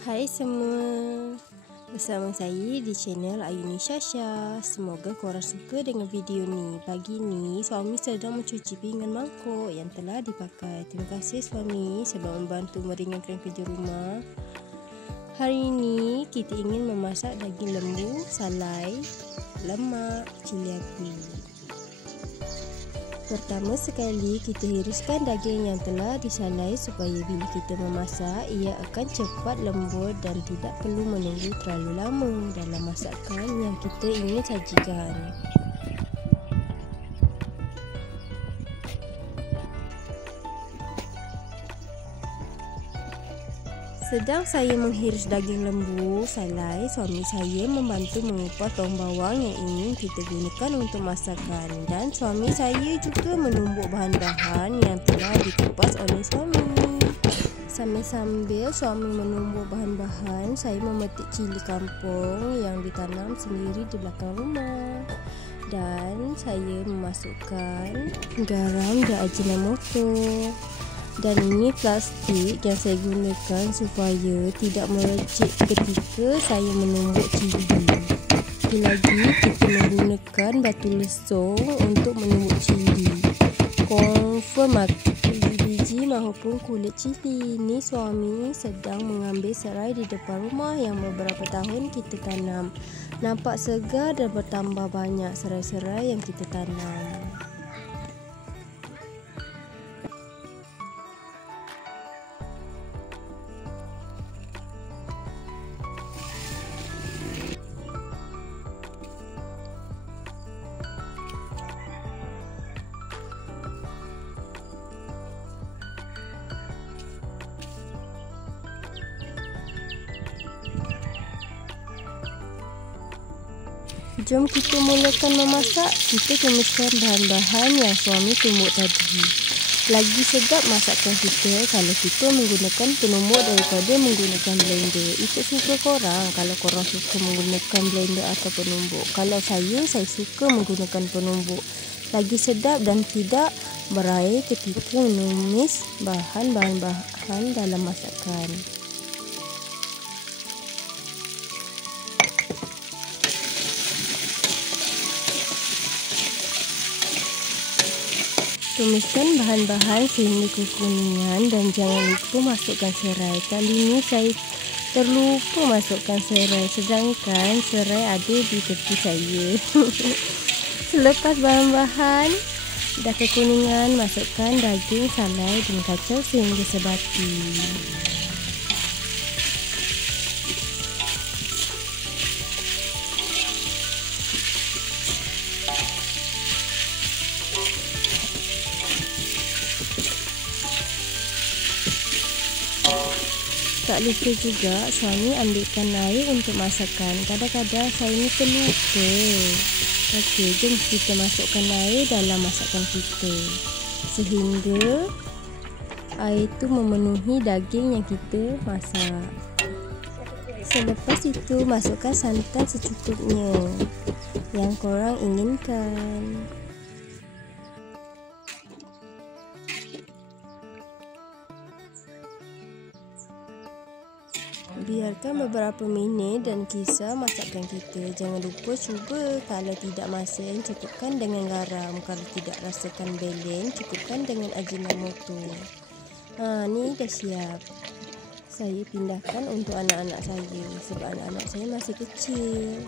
Hai semua, bersama saya di channel Ayuni Syasha. Semoga korang suka dengan video ni. Pagi ni suami sedang mencuci pinggan mangkuk yang telah dipakai. Terima kasih suami sebab membantu meringankan kerja rumah. Hari ini kita ingin memasak daging lembu, salai, lemak, cili api. Pertama sekali kita hiriskan daging yang telah disalai supaya bila kita memasak ia akan cepat lembut dan tidak perlu menunggu terlalu lama dalam masakan yang kita ingin sajikan. Sedang saya menghiris daging lembu salai, suami saya membantu mengupas daun bawang yang ingin kita gunakan untuk masakan, dan suami saya juga menumbuk bahan-bahan yang telah dikupas oleh suami. Sambil suami menumbuk bahan-bahan, saya memetik cili kampung yang ditanam sendiri di belakang rumah, dan saya memasukkan garam dan Ajinomoto. Dan ini plastik yang saya gunakan supaya tidak merecik ketika saya menumbuk cili. Lagi kita menggunakan batu lesung untuk menumbuk cili. Confirm biji maupun kulit cili. Ini suami sedang mengambil serai di depan rumah yang beberapa tahun kita tanam. Nampak segar dan bertambah banyak serai-serai yang kita tanam. Jom kita mulakan memasak. Kita tumiskan bahan-bahan yang suami tumbuk tadi. Lagi sedap masakan kita kalau kita menggunakan penumbuk daripada menggunakan blender. Ikut suka korang. Kalau korang suka menggunakan blender atau penumbuk. Kalau saya suka menggunakan penumbuk. Lagi sedap dan tidak berair ketika menumis bahan-bahan dalam masakan. Tumiskan bahan-bahan sehingga kekuningan dan jangan lupa masukkan serai. Kali ini saya terlupa masukkan serai, sedangkan serai ada di tepi saya. Selepas bahan-bahan dah kekuningan, masukkan daging salai dan kacau sehingga sebati. Tak lupa juga suami ambilkan air untuk masakan. Kadang-kadang saya ni terlupa. Okey, jom kita masukkan air dalam masakan kita sehingga air itu memenuhi daging yang kita masak. Selepas itu masukkan santan secukupnya yang korang inginkan. Biarkan beberapa minit dan kisar masakan kita. Jangan lupa cuba. Kalau tidak masin, cukupkan dengan garam. Kalau tidak rasakan balance, cukupkan dengan Ajinomoto. Ni dah siap. Saya pindahkan untuk anak-anak saya sebab anak-anak saya masih kecil.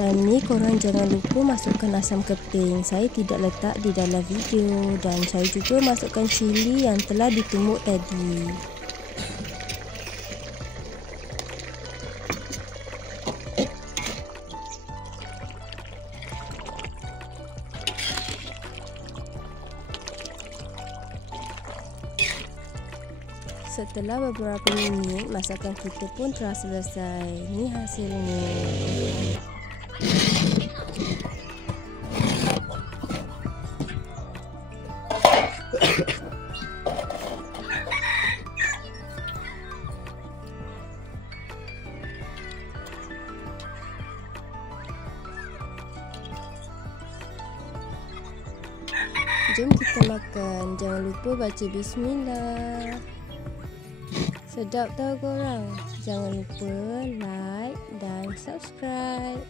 Dan ni korang jangan lupa masukkan asam keping. Saya tidak letak di dalam video. Dan saya juga masukkan cili yang telah ditumbuk tadi. Setelah beberapa minit, masakan kita pun telah selesai. Ni hasilnya. Jom kita makan. Jangan lupa baca bismillah. Sedap tau korang. Jangan lupa like dan subscribe.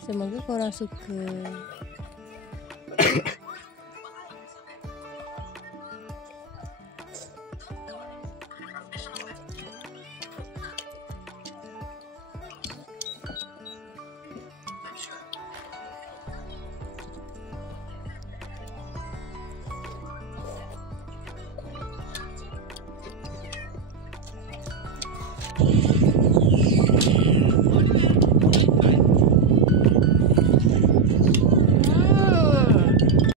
Semoga korang suka.